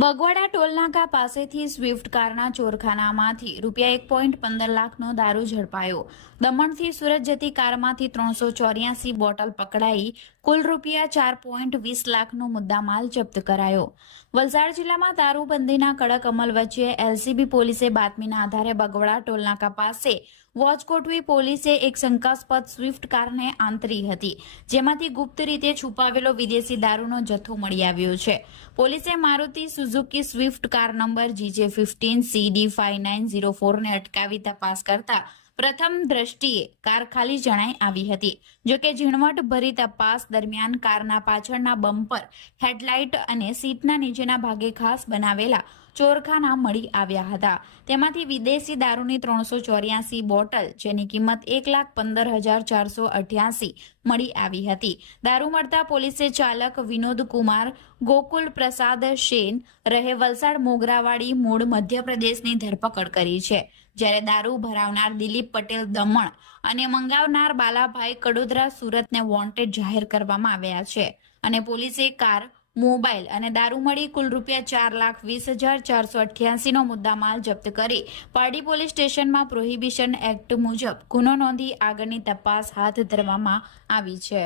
બગવાડા ટોલનાકા પાસેથી સ્વિફ્ટ કારના ચોરખાનામાંથી ₹1.15 લાખનો દારૂ ઝડપાયો। દમણથી સુરત જતી કારમાંથી 384 બોટલ પકડાઈ કુલ ₹4.20 લાખનો મુદ્દામાલ જપ્ત કરાયો। વલસાડ જિલ્લામાં દારૂબંધીના કડક અમલ વચ્ચે એલસીબી પોલીસે બાતમીના આધારે બગવાડા ટોલનાકા પાસે વોચ ગોઠવી પોલીસે એક શંકાસ્પદ સ્વિફ્ટ કારને આંતરી હતી, જેમાંથી ગુપ્ત રીતે છુપાવેલો વિદેશી દારૂનો જથ્થો મળી આવ્યો છે। પોલીસે Maruti Suzuki Swift car number GJ15CD5904 ને અટકાવી તપાસ કરતા પ્રથમ દ્રષ્ટિએ કાર ખાલી જણાઈ આવી હતી। જો કે ઝીણવટભરી તપાસ દરમિયાન કારના પાછળના બમ્પર, હેડલાઇટ અને સીટના નીચેના ભાગે ખાસ બનાવેલા ચોરખાના મળી આવ્યા હતા। તેમાંથી વિદેશી દારૂની 384 બોટલ, જેની કિંમત 1,15,488 મળી આવી હતી। દારૂ મળતા પોલીસે ચાલક વિનોદ કુમાર ગોકુલ પ્રસાદ શેન રહે વલસાડ મોગરાવાડી મૂળ મધ્યપ્રદેશની ધરપકડ કરી છે, જ્યારે દારૂ ભરાવનાર દિલીપ પટેલ દમણ અને મંગાવનાર બાલાભાઈ કડોદરા સુરતને વોન્ટેડ જાહેર કરવામાં આવ્યા છે અને પોલીસે કાર, મોબાઈલ અને દારૂ મળી કુલ ₹4,20,488 નો મુદ્દામાલ જપ્ત કરી પારડી પોલીસ સ્ટેશનમાં પ્રોહિબિશન એક્ટ મુજબ ગુનો નોંધી આગળની તપાસ હાથ ધરવામાં આવી છે।